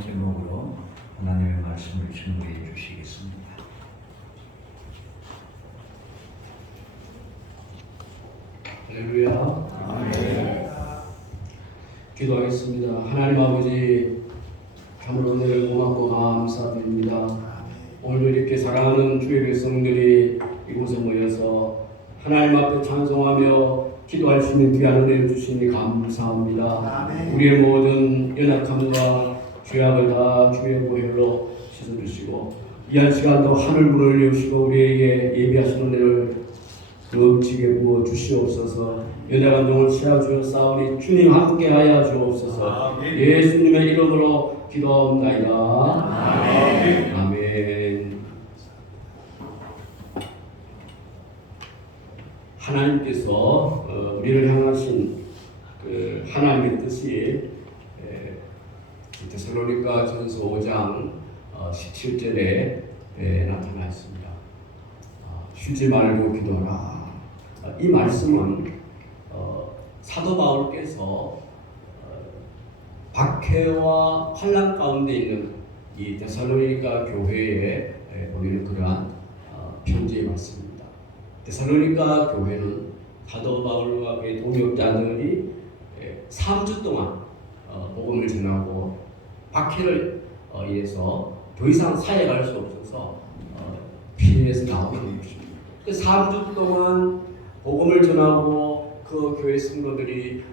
제목으로 하나님의 말씀을 증거해 주시겠습니다. 할렐루야. 아멘. 기도하겠습니다. 하나님 아버지, 참으로 은혜를 고맙고 감사드립니다. 오늘도 이렇게 사랑하는 주의 백성들이 이곳에 모여서 하나님 앞에 찬송하며 기도할 수 있는 귀한 은혜를 주시니 감사합니다. 아멘. 우리의 모든 연약함과 죄악을 다 주의 보혈로 씻어주시고 이한 시간도 하늘 문을 여시고 우리에게 예비하신 은혜를 넘치게 부어 주시옵소서. 연약한 종을 채워주어 싸우니 주님 함께하여 주옵소서. 아멘. 예수님의 이름으로 기도합니다. 아멘. 아멘. 하나님께서 우리를 향하신 그 하나님의 뜻이 데살로니가 전서 5장 17절에 나타나 있습니다. 쉬지 말고 기도하라. 이 말씀은 사도 바울께서 박해와 환난 가운데 있는 이 데살로니가 교회에 보내는 그러한 편지의 말씀입니다. 데살로니가 교회는 사도 바울과 그의 동역자들이 3주 동안 복음을 전하고 박해를 인해서 더 이상 사역할 수 없어서 피해서 나오는 것입니다. 그 3주 동안 복음을 전하고 그 교회 성도들이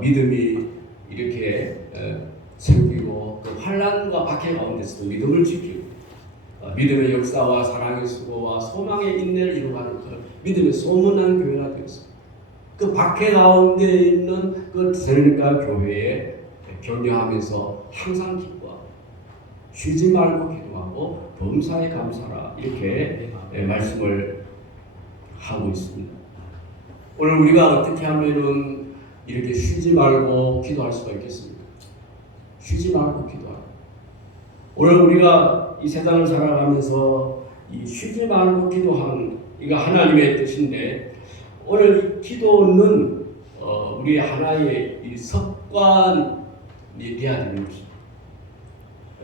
믿음이 이렇게 생기고 그 환난과 박해 가운데서 믿음을 지키고 믿음의 역사와 사랑의 수고와 소망의 인내를 이루어가는 그 믿음의 소문난 교회가 되었습니다. 그 박해 가운데 있는 그 데살로니가 교회에 격려하면서 항상 기뻐하고 쉬지 말고 기도하고 범사에 감사하라 이렇게 말씀을 하고 있습니다. 오늘 우리가 어떻게 하면은 이렇게 쉬지 말고 기도할 수가 있겠습니까? 쉬지 말고 기도하라. 오늘 우리가 이 세상을 살아가면서 이 쉬지 말고 기도하는 이거 하나님의 뜻인데 오늘 이 기도는 우리 하나의 이 습관이 되어야 되는 것입니다.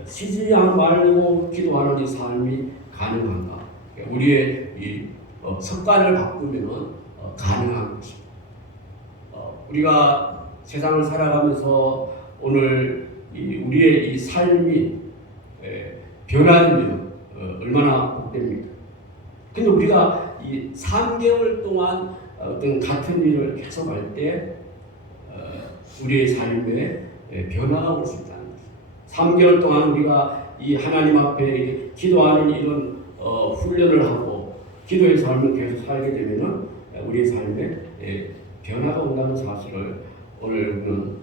쉬지 말고 기도하는 이 삶이 가능한가? 우리의 이 습관을 바꾸면 가능한 것입니다. 우리가 세상을 살아가면서 오늘 우리의 이 삶이 변화되면 얼마나 복됩니까? 근데 우리가 이 3개월 동안 어떤 같은 일을 계속할 때 우리의 삶에 변화가 올 수 있다는 것입니다. 3개월 동안 우리가 이 하나님 앞에 기도하는 이런 훈련을 하고 기도의 삶을 계속 살게 되면은 우리의 삶에 변화가 온다는 사실을 오늘 우리는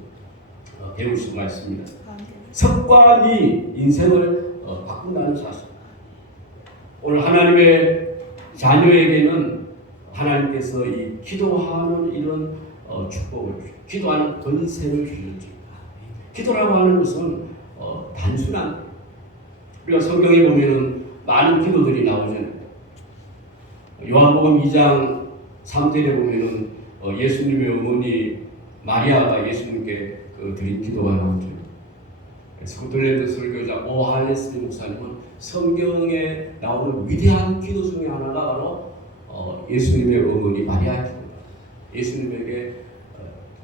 배울 수가 있습니다. 습관이 인생을 바꾼다는 사실. 오늘 하나님의 자녀에게는 하나님께서 이 기도하는 이런 축복을 주시고 기도하는 권세를 주셨죠. 기도라고 하는 것은 단순한 우리가 성경에 보면은 많은 기도들이 나오잖아요. 요한복음 2장 3절에 보면은 예수님의 어머니 마리아가 예수님께 드린 기도가 나오죠. 스코틀랜드 설교자 오할레스 목사님은 성경에 나오는 위대한 기도 중에 하나가 바로 예수님의 어머니 마리아의 기도다. 예수님에게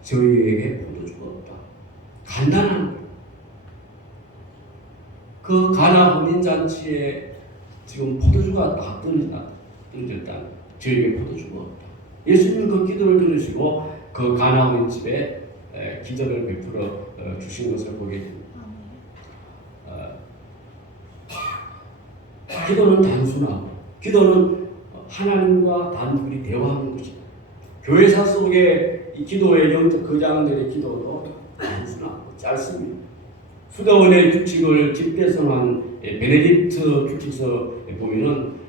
저희에게 포도주가 없다. 간단한 거예요. 그 가나 혼인잔치에 지금 포도주가 다 떨어졌다. 저희에게 포도주가 없다. 예수님은 그 기도를 들으시고 그 가나 혼인집에 기적을 베풀어 주신 것을 보게 됩니다. 기도는 단순하고 기도는 하나님과 단둘이 대화하는 것입니다. 교회사 속에 이 기도의 영적 거장들의 기도도 단순하고 짧습니다. 수도원의 규칙을 집배성한 베네딕트 규칙서에 보면은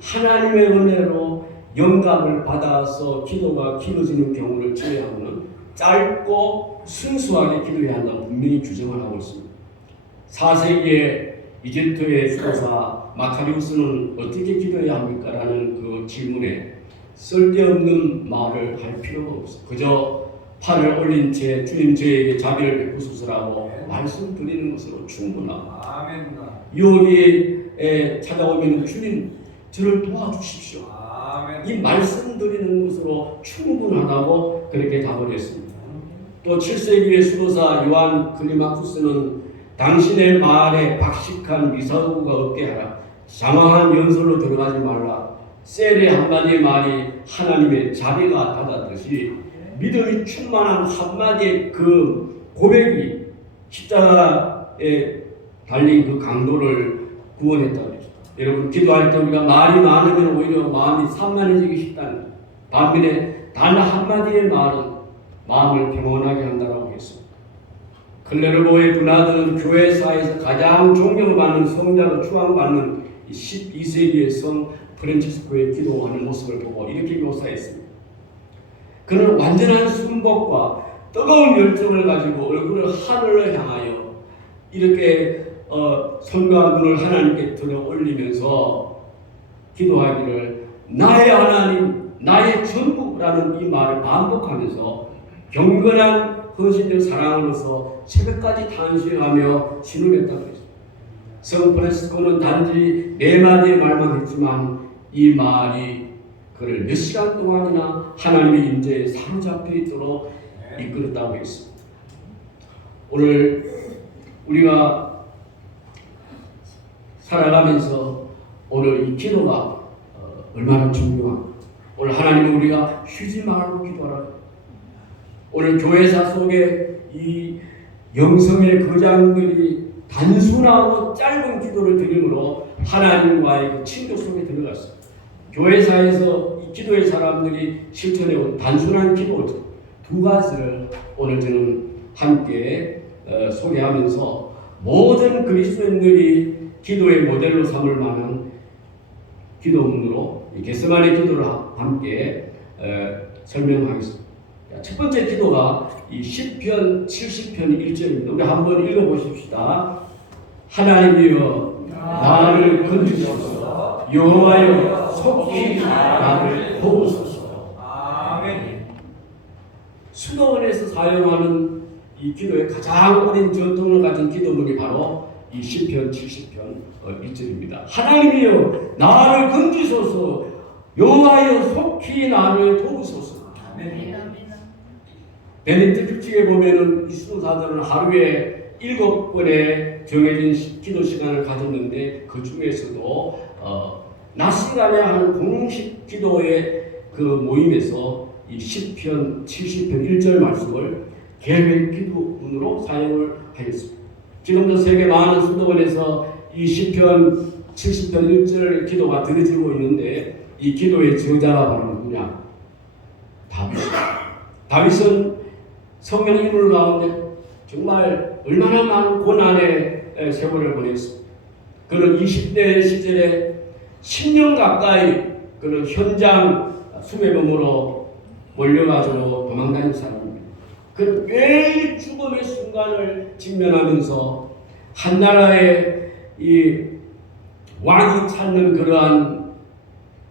하나님의 은혜로 영감을 받아서 기도가 길어지는 경우를 제외하고는 짧고 순수하게 기도해야 한다고 분명히 규정을 하고 있습니다. 4세기에 이집트의 수도사 마카리우스는 어떻게 기도해야 합니까? 라는 그 질문에 쓸데없는 말을 할 필요가 없어. 그저 팔을 올린 채 주님 저에게 자비를 베푸소서라고 말씀드리는 것으로 충분하다. 유혹이 찾아오면 주님 저를 도와주십시오. 이 말씀드리는 것으로 충분하다고 그렇게 답을 했습니다. 또 7세기의 수도사 요한 클리마쿠스는 당신의 말에 박식한 미사오가 없게 하라. 장황한 연설로 들어가지 말라. 셀의 한마디의 말이 하나님의 자비가 닫았듯이 믿음이 충만한 한마디의 그 고백이 십자가에 달린 그 강도를 구원했다고 했죠. 여러분 기도할 때 우리가 말이 많으면 오히려 마음이 산만해지기 쉽다는 반면에 단 한마디의 말은 마음을 평온하게 한다고 했습니다. 클레르보의 분하들은 교회사에서 가장 존경받는 성자로 추앙받는 12세기의 성 프란치스코의 기도하는 모습을 보고 이렇게 묘사했습니다. 그는 완전한 순복과 뜨거운 열정을 가지고 얼굴을 하늘을 향하여 이렇게 손과 눈을 하나님께 들어 올리면서 기도하기를 나의 하나님, 나의 전부라는 이 말을 반복하면서 경건한 헌신적 사랑으로서 새벽까지 탄식하며 신음했다고 했습니다. 성 프란시스코는 단지 4마디의 말만 했지만 이 말이 그를 몇 시간 동안이나 하나님의 임재에 사로잡혀 있도록 이끌었다고 했습니다. 오늘 우리가 살아가면서 오늘 이 기도가 얼마나 중요한가. 오늘 하나님은 우리가 쉬지 말고 기도하라. 오늘 교회사 속에 이 영성의 거장들이 단순하고 짧은 기도를 드림으로 하나님과의 그 친교 속에 들어갔어요. 교회사에서 이 기도의 사람들이 실천해온 단순한 기도 두 가지를 오늘 저는 함께 소개하면서 모든 그리스도인들이 기도의 모델로 삼을 만한 기도문으로 겟세마네 기도를 함께 설명하겠습니다. 첫 번째 기도가 이 시편 70편 1절입니다. 우리 한번 읽어보십시다. 하나님이여 나를 건지소서. 여호와여 속히 나를 도우소서. 아멘. 수도원에서 사용하는 이 기도의 가장 오랜 전통을 가진 기도문이 바로 이 시편 70편 1절입니다. 하나님이여 나를 건지소서. 여호와여 속히 나를 도우소서. 아멘. 베네딕트 규칙에 보면은 이 수도사들은 하루에 7번의 정해진 기도 시간을 가졌는데 그 중에서도 낮 시간에 하는 공식 기도의 그 모임에서 이 시편 70편 1절 말씀을 계획 기도문으로 사용을 하였습니다. 지금도 세계 많은 수도원에서 이 시편 70편 1절 기도가 드려지고 있는데 이 기도의 저자가 바로 누구냐? 다윗은 성경 인물 가운데 정말 얼마나 많은 고난의 세월을 보냈습니다. 그는 20대 시절에 10년 가까이 그는 현장 수배범으로 몰려가지고 도망다닌 사람입니다. 그는 매일 죽음의 순간을 직면하면서 한 나라의 이 왕이 찾는 그러한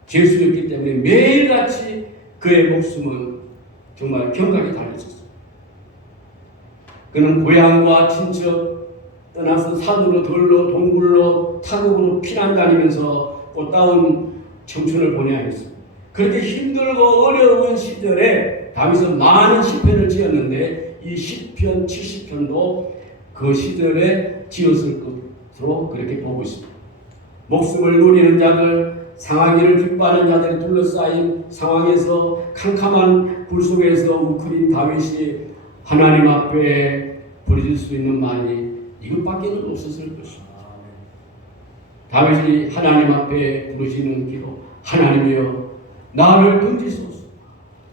죄수였기 때문에 매일같이 그의 목숨은 정말 경각이 달렸었습니다. 그는 고향과 친척 떠나서 산으로 들로 동굴로 타국으로 피난 다니면서 꽃다운 청춘을 보내야 했습니다. 그렇게 힘들고 어려운 시절에 다윗은 많은 시편을 지었는데 이 시편 70편도 그 시절에 지었을 것으로 그렇게 보고 있습니다. 목숨을 노리는 자들, 상하기를 기뻐하는 자들이 둘러싸인 상황에서 캄캄한 불 속에서 웅크린 다윗이 하나님 앞에 부르실 수 있는 말이 이것밖에는 없었을 것입니다. 다윗이 하나님 앞에 부르시는 기도, 하나님이여 나를 건지소서.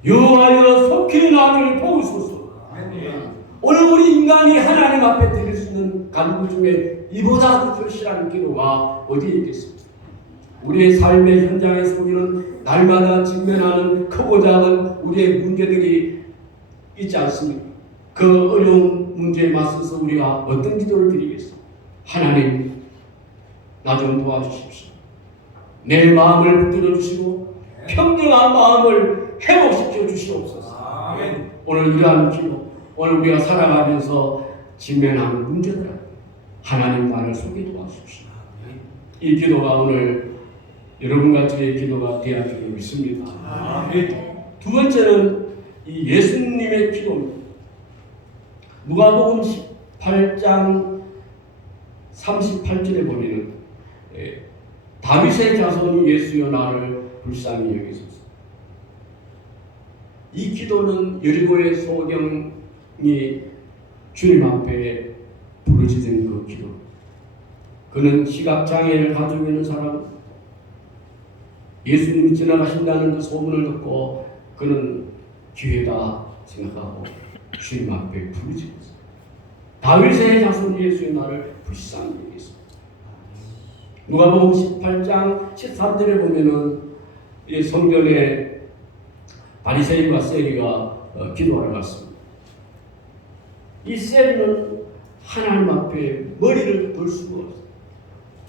여호와여 속히 나를 도우소서. 오늘 우리 인간이 하나님 앞에 드릴 수 있는 간구 중에 이보다 더 절실한 기도가 어디에 있겠습니까? 우리의 삶의 현장에서 우리는 날마다 직면하는 크고 작은 우리의 문제들이 있지 않습니까? 그 어려운 문제에 맞서서 우리가 어떤 기도를 드리겠습니까? 하나님, 나 좀 도와주십시오. 내 마음을 붙들어 주시고 평정한 마음을 회복시켜 주시옵소서. 오늘 이러한 기도, 오늘 우리가 살아가면서 직면하는 문제들 하나님 나를 속에 도와주십시오. 이 기도가 오늘 여러분과 저의 기도가 되어야 줄 믿습니다. 두 번째는 이 예수님의 기도입니다. 누가복음 18장 38절에 보면은 다윗의 자손이 예수여 나를 불쌍히 여기소서. 이 기도는 여리고의 소경이 주님 앞에 부르짖은 그 기도. 그는 시각장애를 가지고 있는 사람, 예수님이 지나가신다는 그 소문을 듣고 그는 기회다 생각하고 주님 앞에 부르짖었어요. 다윗의 자손 예수의 나를 불쌍히 여기소서. 누가복음 18장 13절에 보면은 이 성전에 바리새인과 세리가 기도하러 갔습니다. 이 세리는 하나님 앞에 머리를 들 수가 없어요.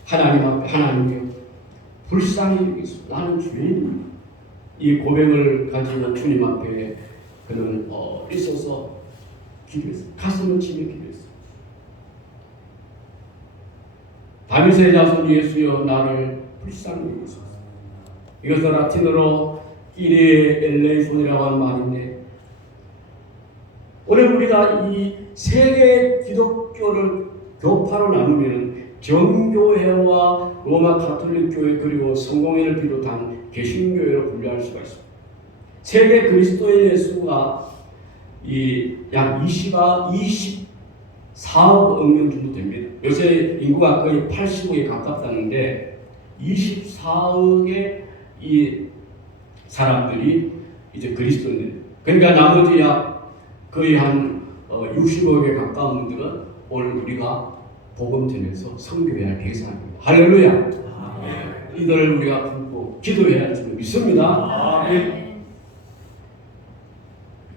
하나님 앞에 하나님이여 불쌍히 여기소서. 나는 죄인입니다. 이 고백을 가지고 주님 앞에 그는 있어서 기도했어요. 가슴을 치며 기도했어요. 다윗의 자손 예수여 나를 불쌍히 여기소서. 이것은 라틴어로 이레 엘레이손이라고 하는 말인데, 오늘 우리가 이 세계 기독교를 교파로 나누면 정교회와 로마 가톨릭 교회 그리고 성공회를 비롯한 개신교회로 분류할 수가 있습니다. 세계 그리스도인의 수가 약 24억 명 정도 됩니다. 요새 인구가 거의 80억에 가깝다는데 24억의 이 사람들이 이제 그리스도인들. 그러니까 나머지 약 거의 한 60억에 가까운 분들은 오늘 우리가 복음 전해서 선교해야 할 대상입니다. 할렐루야. 이들을 우리가 품고 기도해야 할 줄 믿습니다.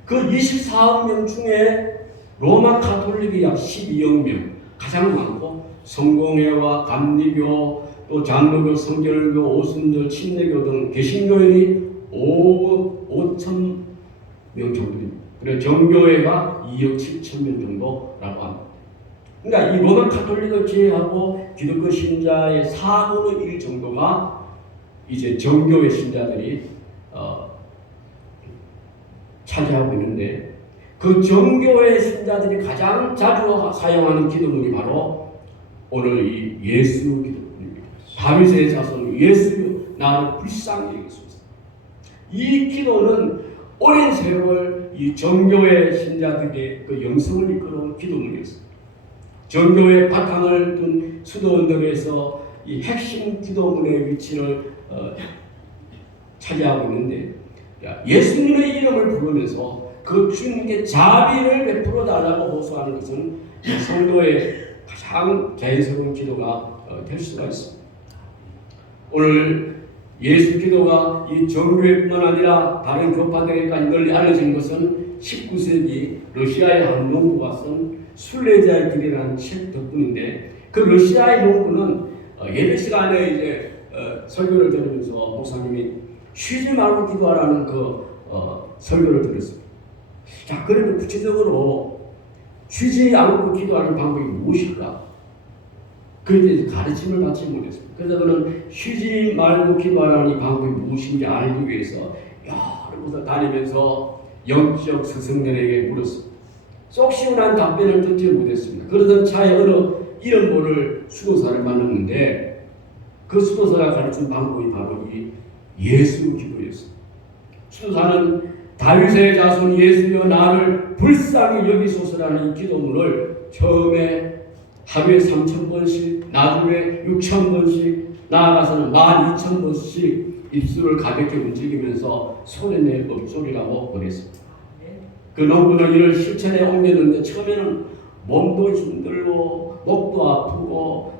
그 24억 명 중에 로마 가톨릭이 약 12억 명, 가장 많고 성공회와 감리교, 또 장로교, 성결교, 오순절, 침례교 등 개신교인이 5천 명 정도입니다. 그리고 정교회가 2억 7천 명 정도라고 합니다. 그러니까 이 로마 가톨릭을 제외하고 기독교 신자의 4분의 1 정도가 이제 정교회 신자들이 차지하고 있는데, 그 정교회 신자들이 가장 자주 사용하는 기도문이 바로 오늘 이 예수 기도문입니다. 다윗의 자손 예수여 나를 불쌍히 여기소서. 이 기도는 오랜 세월 이 정교회 신자들의 그 영성을 이끌어온 기도문이었습니다. 정교회 바탕을 둔 수도 언덕에서 이 핵심 기도문의 위치를 차지하고 있는데, 예수님의 이름을 부르면서 그 주님께 자비를 베풀어 달라고 호소하는 것은 성도의 가장 자연스러운 기도가 될 수가 있습니다. 오늘 예수 기도가 이 정교회뿐만 아니라 다른 교파들에게까지 널리 알려진 것은 19세기 러시아의 한 농부가 쓴 순례자의 길이라는 책 덕분인데, 그 러시아의 농부는 예배 시간에 이제 설교를 들으면서 목사님이 쉬지 말고 기도하라는 설교를 들었습니다. 자, 그러면 구체적으로 쉬지 않고 기도하는 방법이 무엇일까? 그때 가르침을 받지 못했습니다. 그래서 그는 쉬지 말고 기도하는 이 방법이 무엇인지 알기 위해서 여러 곳을 다니면서 영적 스승들에게 물었습니다. 쏙 시원한 답변을 듣지 못했습니다. 그러던 차에 어느 이름 모를 수도사를 만났는데, 그 수도사가 가르친 방법이 바로 이 예수 기도였습니다. 수도사는 다윗의 자손 예수여 나를 불쌍히 여기소서라는 이 기도문을 처음에 하루에 3,000번씩, 나중에 6,000번씩, 나아가서는 12,000번씩 입술을 가볍게 움직이면서 소리내 법소리라고 보냈습니다. 그 농부는 이를 실천에 옮겼는데 처음에는 몸도 힘들고 목도 아프고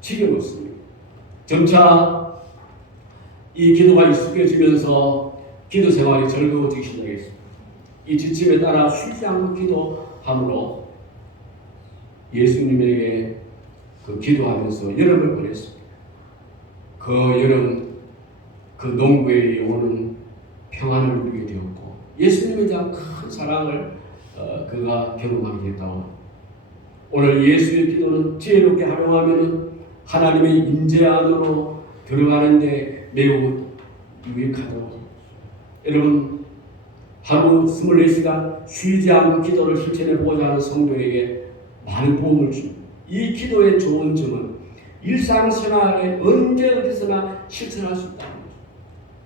지겨웠습니다. 점차 이 기도가 익숙해지면서 기도 생활이 즐거워지기 시작했습니다. 이 지침에 따라 쉬지 않고 기도함으로 예수님에게 기도하면서 여름을 보냈습니다. 그 여름 그 농부의 영혼은 평안을 누리게 되었고 예수님에 대한 큰 사랑을 그가 경험하게 됐다고. 오늘 예수의 기도는 지혜롭게 활용하면 하나님의 임재 안으로 들어가는데 매우 유익하다고. 여러분, 하루 24시간 쉬지 않고 기도를 실천해보고자 하는 성도에게 많은 도움을 줍니다. 이 기도의 좋은 점은 일상생활에 언제 어디서나 실천할 수 있다는 거죠.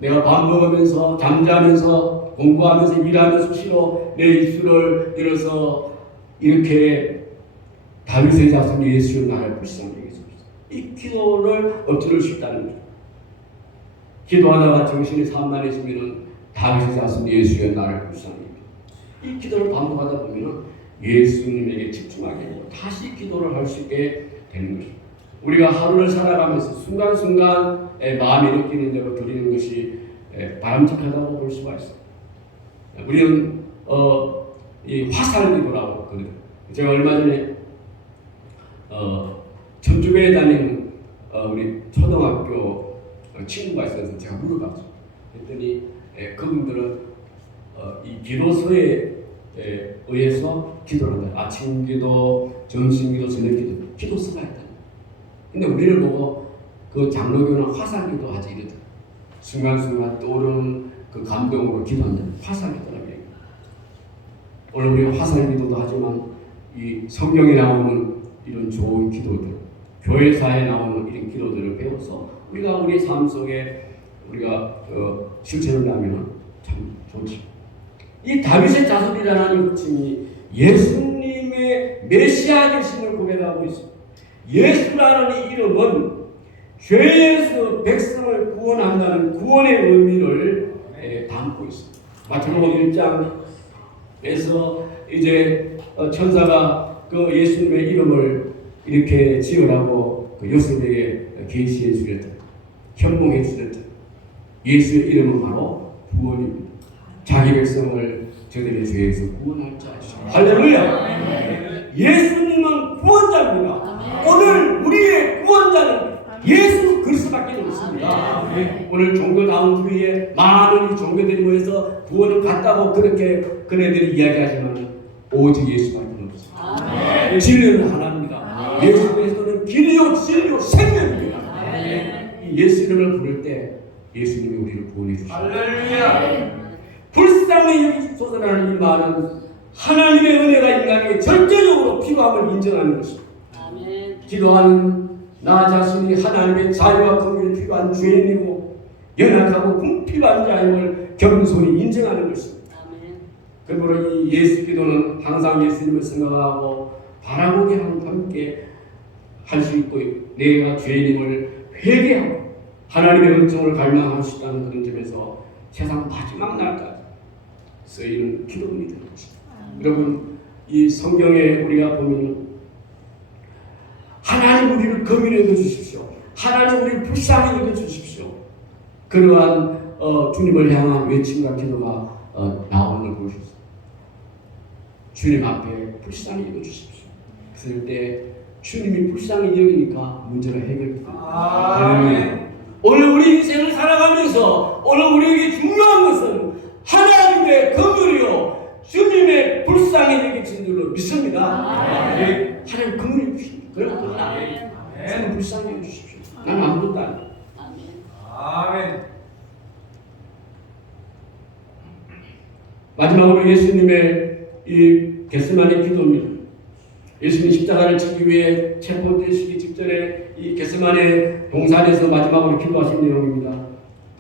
내가 밥 먹으면서, 잠자면서, 공부하면서, 일하면서 수시로 내 입술을 열어서 이렇게 다윗의 자손 예수의 나를 불쌍하게 해줍니다. 이 기도를 엎드릴 수 있다는 거죠. 기도하다가 정신이 산만해지면 다윗의 자손 예수의 나를 불쌍하게 해줍니다. 이 기도를 반복하다 보면 예수님에게 집중하게 되고 다시 기도를 할 수 있게 되는 것입니다. 우리가 하루를 살아가면서 순간순간 마음이 느끼는 대로 드리는 것이 바람직하다고 볼 수가 있습니다. 우리는 이 화살기도라고 그러거든요. 제가 얼마 전에 전주교에 다니는 우리 초등학교 친구가 있어서 제가 물어봤죠. 그랬더니 그분들은 이 기도서에 의해서 기도를 한다. 아침 기도, 점심 기도, 저녁 기도, 기도서가 있다. 근데 우리를 보고 그 장로교는 화살기도 하지 이러다. 순간순간 떠오르는 그 감동으로 기도한다. 화살기도라고 얘기해요. 오늘 우리 화살기도도 하지만 이 성경에 나오는 이런 좋은 기도들, 교회사에 나오는 이런 기도들을 배워서 우리가 우리 삶 속에 우리가 실천을 하면 참 좋지. 이 다윗의 자손이라는 이 호칭이 예수님의 메시아 되심을 고백하고 있습니다. 예수라는 이 이름은 죄에서 백성을 구원한다는 구원의 의미를 담고 있습니다. 마태복음 1장에서 이제 천사가 그 예수님의 이름을 이렇게 지으라고 그 요셉에게 계시해 주렸다. 현몽해 주렸다. 예수의 이름은 바로 구원입니다. 자기 백성을 저들의 죄에서 구원할 자. 할렐루야. 예수님은 구원자입니다. 오늘 우리의 구원자는 예수 그리스도밖에 없습니다. 오늘 종교 다음 주에 많은 종교들이 모여서 구원을 갖다고 그렇게 그네들이 이야기하지만 오직 예수밖에 없습니다. 진리는 하나입니다. 예수 그리스도는 길이요 진리요 생명입니다. 예수 이름을 부를 때 예수님이 우리를 구원해 주십니다. 할렐루야. 불쌍히 여기소서라는 이 말은 하나님의 은혜가 인간에게 절대적으로 필요함을 인정하는 것입니다. 기도하는 나 자신이 하나님의 자유와 긍휼이 필요한 죄인이고 연약하고 궁핍한 자임을 겸손히 인정하는 것입니다. 그러므로 이 예수 기도는 항상 예수님을 생각하고 바라보게 함께 할 수 있고 내가 죄인임을 회개하고 하나님의 은총을 갈망할 수 있다는 그런 점에서 세상 마지막 날까지 쓰이는 기도문이 되는 것입니다. 여러분, 이 성경에 우리가 보면 하나님 우리를 거민해 주십시오. 하나님 우리를 불쌍히 여겨 주십시오. 그러한 주님을 향한 외침과 기도가 나오는 걸 보셨습니다. 주님 앞에 불쌍히 여겨 주십시오. 그럴 때 주님이 불쌍히 여기니까 문제가 해결됩니다. 오늘 우리 인생을 살아가면서 오늘 우리에게 중요한 것은 하나님의 긍휼이요 주님의 불쌍히 여기신 줄로 믿습니다. 하나님 긍휼해 주십시오. 그럼 하나님 불쌍히 여기십시오. 나는 아무것도 안 해. 아멘. 마지막으로 예수님의 이 겟세마네 기도입니다. 예수님 십자가를 지기 위해 체포되시기 직전에 이 겟세마네 동산에서 마지막으로 기도하신 내용입니다.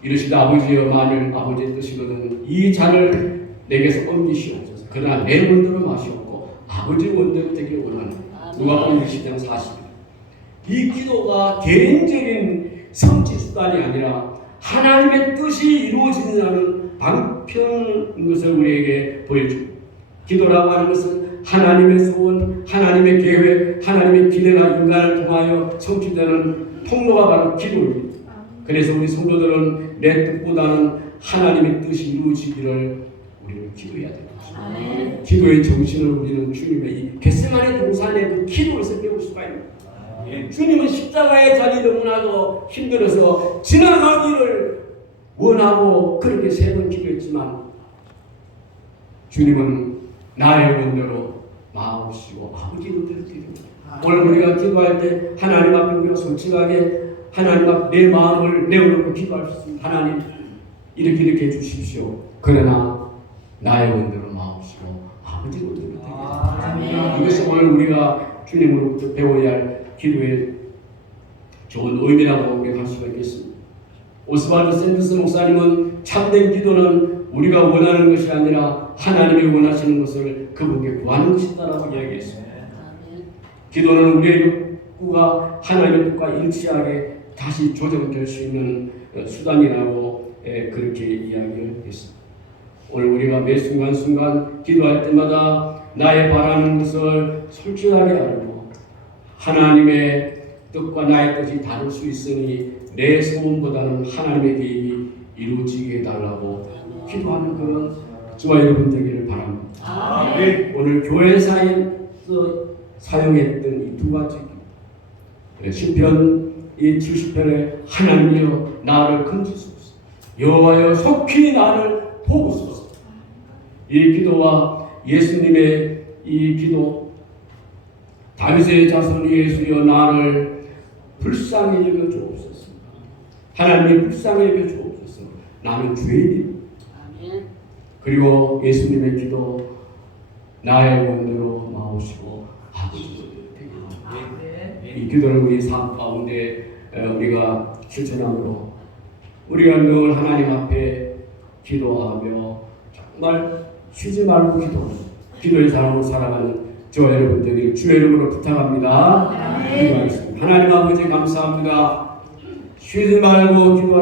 이르시되 아버지여 만일 아버지의 뜻이거든 이 잔을 내게서 옮기시옵소서. 그러나 내 원대로 마시옵고 아버지 원대로 되기를 원하는 누가복음 20장 40일. 이 기도가 개인적인 성취 수단이 아니라 하나님의 뜻이 이루어지는 방편인 것을 우리에게 보여줍니다. 기도라고 하는 것은 하나님의 소원, 하나님의 계획, 하나님의 기대가 인간을 통하여 성취되는 통로가 바로 기도입니다. 그래서 우리 성도들은 내 뜻보다는 하나님의 뜻이 이루어지기를 우리는 기도해야 됩니다. 기도의 정신을 우리는 주님의 이 겟세마네 동산의 그 기도에서 배울 수가 있습니다. 주님은 십자가의 자리 너무나도 힘들어서 지나가기를 원하고 그렇게 3번 기도했지만 주님은 나의 원대로 마옵시고 아버지로 드립니다. 오늘 우리가 기도할 때 하나님 앞에 우리가 솔직하게 하나님 앞에 내 마음을 내어놓고 기도할 수 있습니다. 하나님 이렇게 해주십시오. 그러나 나의 원대로 마옵시고 아버지로 드립니다. 이것이 오늘 우리가 주님으로부터 배워야 할 기도의 좋은 의미라고 고백할 수가 있겠습니다. 오스발드 샌더스 목사님은 참된 기도는 우리가 원하는 것이 아니라 하나님이 원하시는 것을 그분께 구하는 것이다라고 이야기했습니다. 기도는 우리의 욕구가 하나님의 뜻과 일치하게 다시 조정될 수 있는 수단이라고 그렇게 이야기를 했습니다. 오늘 우리가 매 순간순간 기도할 때마다 나의 바라는 것을 솔직하게 알고 하나님의 뜻과 나의 뜻이 다를 수 있으니 내 소원보다는 하나님의 계획이 이루어지게 해달라고 기도하는 그런 저와 여러분 되기를 바랍니다. 오늘 교회사에서 사용했던 이 두 가지 시편 이 70편에 하나님이여 나를 건지소서 여호와여 속히 나를 보소서 이 기도와 예수님의 이 기도 다윗의 자손 예수여 나를 불쌍히 여겨 주옵소서 하나님이 불쌍히 여겨 주옵소서 나는 죄인입니다. 그리고 예수님의 기도 나의 원대로 마오시고 아버지로 이 기도를 우리 삶 가운데 우리가 실천함으로 우리가 늘 하나님 앞에 기도하며 정말 쉬지 말고 기도의 사람으로 살아가는 저와 여러분들이 주의 이름으로 부탁합니다. 기도하겠습니다. 하나님 아버지 감사합니다. 쉬지 말고 기도